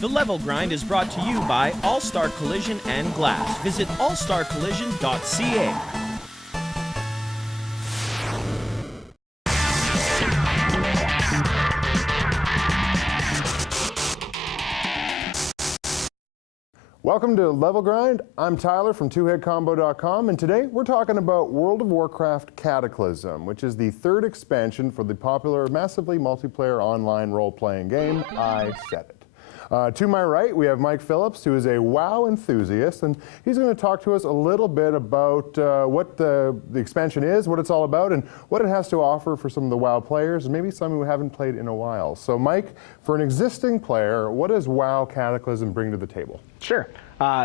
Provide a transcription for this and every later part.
The Level Grind is brought to you by All-Star Collision and Glass. Visit allstarcollision.ca. Welcome to Level Grind. I'm Tyler from TwoHitCombo.com, and today we're talking about World of Warcraft Cataclysm, which is the third expansion for the popular, massively multiplayer online role-playing game, I Said It. To my right, we have Mike Phillips, who is a WoW enthusiast, and he's going to talk to us a little bit about what the expansion is, what it's all about, and what it has to offer for some of the WoW players, and maybe some who haven't played in a while. So Mike, for an existing player, what does WoW Cataclysm bring to the table? Sure.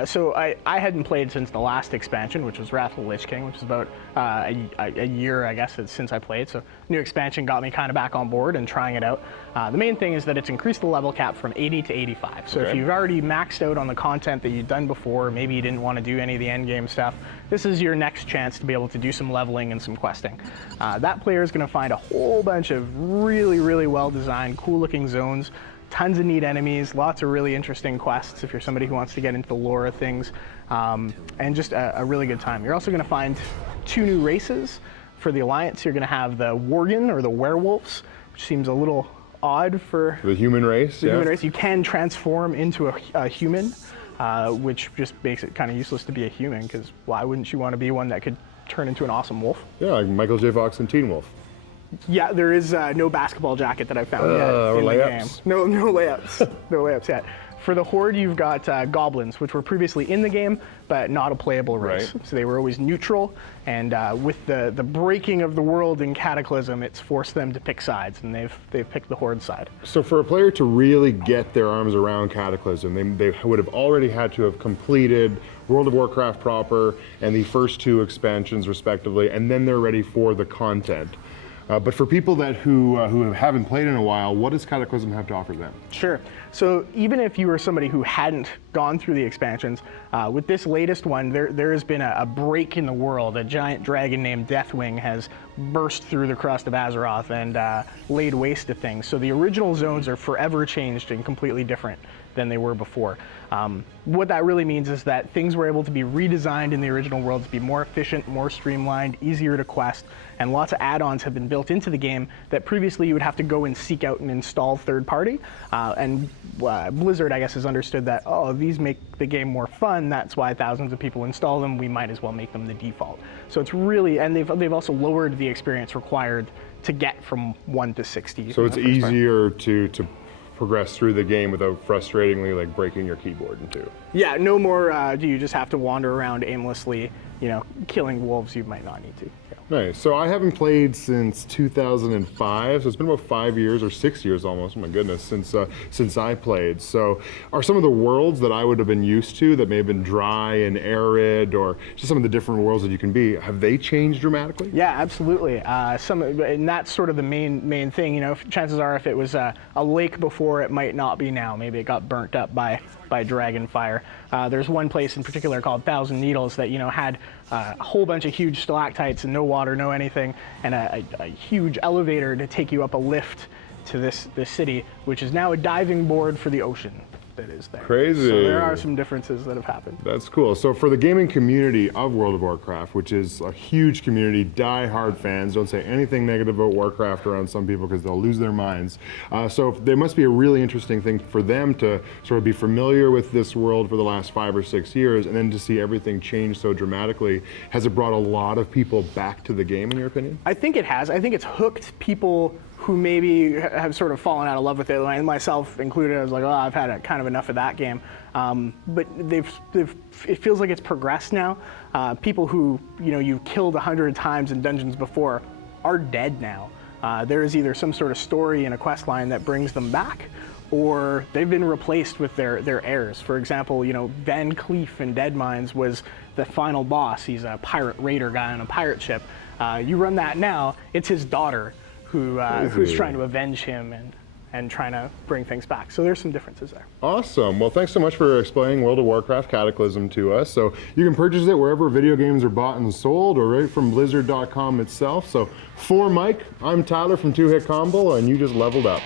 So I hadn't played since the last expansion, which was Wrath of the Lich King, which is about a year, I guess, since I played. So new expansion got me kind of back on board and trying it out. The main thing is that it's increased the level cap from 80 to 85. So if you've already maxed out on the content that you've done before, maybe you didn't want to do any of the end game stuff, this is your next chance to be able to do some leveling and some questing. That player is going to find a whole bunch of really, really well-designed, cool-looking zones. Tons of neat enemies, lots of really interesting quests if you're somebody who wants to get into the lore of things, and just a really good time. You're also going to find two new races for the Alliance. You're going to have the Worgen, or the werewolves, which seems a little odd for the human race. The human race. You can transform into a human, which just makes it kind of useless to be a human, because why wouldn't you want to be one that could turn into an awesome wolf? Yeah, like Michael J. Fox and Teen Wolf. Yeah, there is no basketball jacket that I found yet in the game. No layups. No layups yet. For the Horde, you've got goblins, which were previously in the game, but not a playable race. Right. So they were always neutral, and with the breaking of the world in Cataclysm, it's forced them to pick sides, and they've picked the Horde side. So for a player to really get their arms around Cataclysm, they would have already had to have completed World of Warcraft proper and the first two expansions, respectively, and then they're ready for the content. But for people who haven't played in a while, what does Cataclysm have to offer them? Sure. So even if you were somebody who hadn't gone through the expansions, with this latest one, there has been a break in the world. A giant dragon named Deathwing has burst through the crust of Azeroth and laid waste to things. So the original zones are forever changed and completely different than they were before. What that really means is that things were able to be redesigned in the original world to be more efficient, more streamlined, easier to quest, and lots of add-ons have been built into the game that previously you would have to go and seek out and install third-party. And Blizzard, I guess, has understood that, oh, these make the game more fun, that's why thousands of people install them, we might as well make them the default. So it's really, and they've also lowered the experience required to get from 1 to 60. So it's easier to progress through the game without frustratingly like breaking your keyboard in two. Yeah, no more do you just have to wander around aimlessly, killing wolves you might not need to. Nice. So I haven't played since 2005, so it's been about 5 years or 6 years almost, oh my goodness, since I played. So are some of the worlds that I would have been used to that may have been dry and arid, or just some of the different worlds that you can be, have they changed dramatically? Yeah, absolutely. And that's sort of the main thing. Chances are if it was a lake before, it might not be now. Maybe it got burnt up by dragon fire. There's one place in particular called Thousand Needles that had a whole bunch of huge stalactites and no water, no anything, and a huge elevator to take you up a lift to this city, which is now a diving board for the ocean that is there. Crazy. So there are some differences that have happened. That's cool. So for the gaming community of World of Warcraft, which is a huge community, die-hard fans, don't say anything negative about Warcraft around some people because they'll lose their minds. So there must be a really interesting thing for them to sort of be familiar with this world for the last 5 or 6 years, and then to see everything change so dramatically. Has it brought a lot of people back to the game, in your opinion? I think it has. I think it's hooked people who maybe have sort of fallen out of love with it, and myself included. I was like, oh, I've had kind of enough of that game. But it feels like it's progressed now. People who you've killed 100 times in dungeons before are dead now. There is either some sort of story in a quest line that brings them back, or they've been replaced with their heirs. For example, Van Cleef in Deadmines was the final boss. He's a pirate raider guy on a pirate ship. You run that now, it's his daughter who's trying to avenge him and trying to bring things back. So there's some differences there. Awesome. Well, thanks so much for explaining World of Warcraft Cataclysm to us. So you can purchase it wherever video games are bought and sold, or right from Blizzard.com itself. So for Mike, I'm Tyler from TwoHitCombo, and you just leveled up.